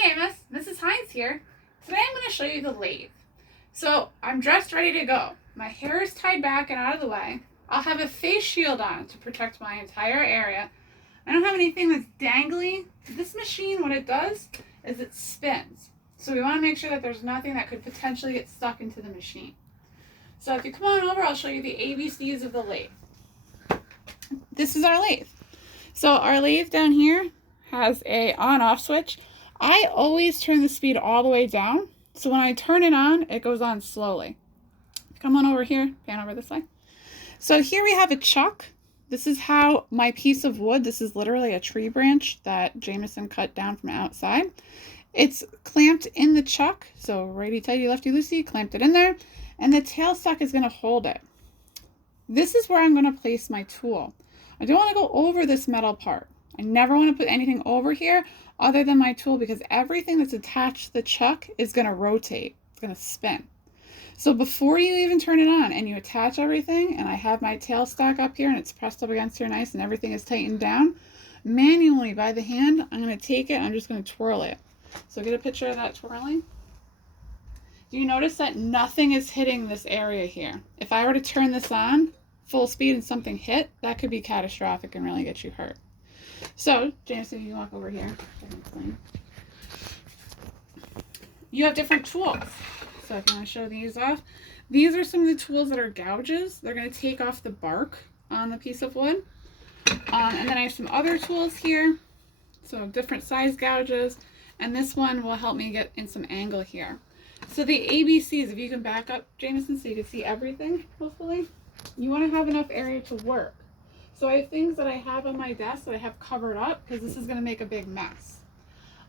Camus, Mrs. Hynes here. Today I'm going to show you the lathe. So I'm dressed ready to go. My hair is tied back and out of the way. I'll have a face shield on to protect my entire area. I don't have anything that's dangly. This machine, what it does is it spins. So we want to make sure that there's nothing that could potentially get stuck into the machine. So if you come on over, I'll show you the ABCs of the lathe. This is our lathe. So our lathe down here has a on-off switch. I always turn the speed all the way down. So when I turn it on, it goes on slowly. Come on over here, pan over this way. So here we have a chuck. This is how my piece of wood, this is literally a tree branch that Jameson cut down from outside. It's clamped in the chuck. So righty-tighty, lefty-loosey, clamped it in there. And the tailstock is gonna hold it. This is where I'm gonna place my tool. I don't wanna go over this metal part. I never want to put anything over here other than my tool because everything that's attached to the chuck is going to rotate. It's going to spin. So before you even turn it on and you attach everything, and I have my tailstock up here and it's pressed up against here nice and everything is tightened down, manually by the hand, I'm going to take it, I'm just going to twirl it. So get a picture of that twirling. Do you notice that nothing is hitting this area here? If I were to turn this on full speed and something hit, that could be catastrophic and really get you hurt. So, Jameson, you walk over here. You have different tools. So if you want to show these off, these are some of the tools that are gouges. They're going to take off the bark on the piece of wood. And then I have some other tools here. So different size gouges. And this one will help me get in some angle here. So the ABCs, if you can back up, Jameson, so you can see everything, hopefully. You want to have enough area to work. So I have things that I have on my desk that I have covered up because this is going to make a big mess.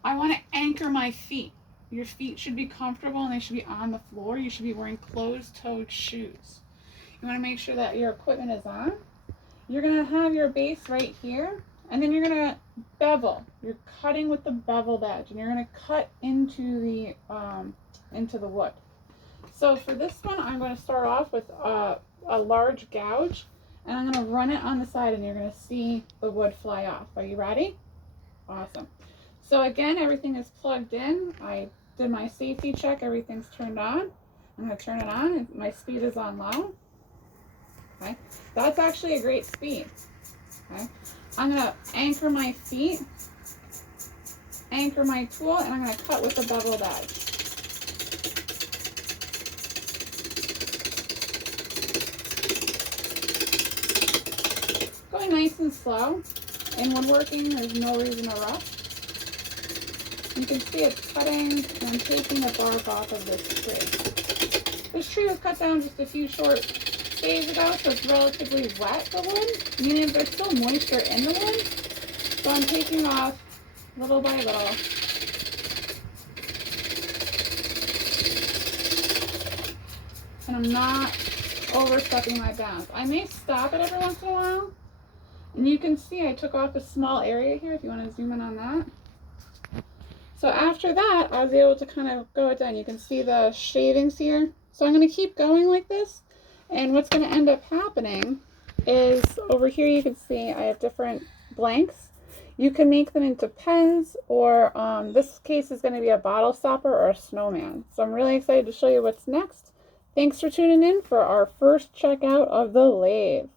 I want to anchor my feet. Your feet should be comfortable and they should be on the floor. You should be wearing closed-toed shoes. You want to make sure that your equipment is on. You're going to have your base right here, and then you're going to bevel. You're cutting with the beveled edge, and you're going to cut into the wood. So for this one, I'm going to start off with a large gouge. And I'm going to run it on the side and you're going to see the wood fly off. Are you ready? Awesome. So again, everything is plugged in. I did my safety check. Everything's turned on. I'm going to turn it on and my speed is on low. Okay. That's actually a great speed. Okay. I'm going to anchor my feet, anchor my tool, and I'm going to cut with the beveled edge. Nice and slow, and when working there's no reason to rush. You can see it's cutting and I'm taking the bark off of this tree. This tree was cut down just a few short days ago, so it's relatively wet, the wood, meaning there's still moisture in the wood. So I'm taking off little by little. And I'm not overstepping my bounds. I may stop it every once in a while. And you can see I took off a small area here if you want to zoom in on that. So after that, I was able to kind of go it down. You can see the shavings here. So I'm going to keep going like this. And what's going to end up happening is over here you can see I have different blanks. You can make them into pens, or this case is going to be a bottle stopper or a snowman. So I'm really excited to show you what's next. Thanks for tuning in for our first checkout of the lathe.